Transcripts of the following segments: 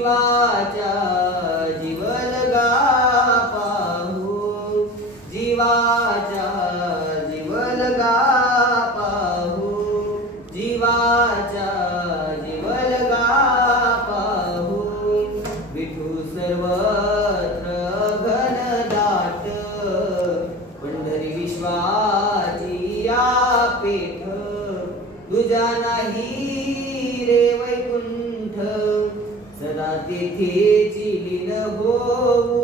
जीवाच्या जीवलगा पाहू, जीवाच्या जीवलगा पाहू, जीवाच्या जीवलगा पाहू. विठू सर्वत्र घनदाट, पंढरी विश्वाची या पेठ. तुझा नाही रे वैकुंठ, सदा तेथेची लीन होऊ,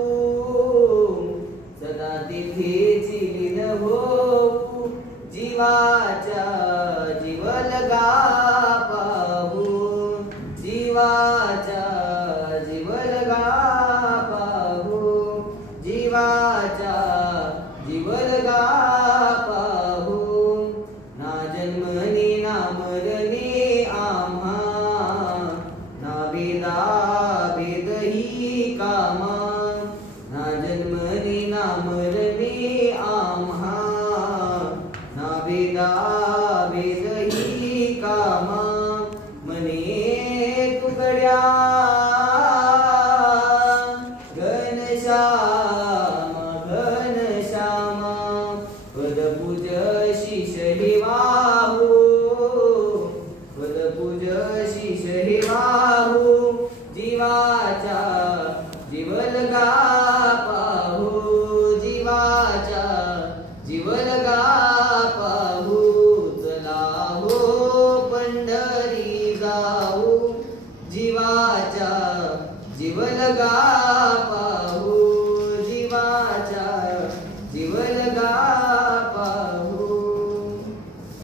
सदा तेथेची लीन होऊ. जीवाच्या जीवलगा पाहू, जीवाच्या जीवलगा पाहू, जीवाच्या जीवलगा पाहू. ना जन्मनी ना मरणे आम्हा, ना वेदा वेदही कामा. ना जन्मनी ना मरणे आम्हा, ना वेदा वेदही कामा. मने तुकड्या घनश्यामा घनश्यामा, पदपूज शीश हे वाहू, पदपूज शीश हे वाहू. जीवाच्या जीवलगा पाहू, जीवाच्या जीवलगा पाहू. चला हो पंढरी जाऊ, जीवाच्या जीवलगा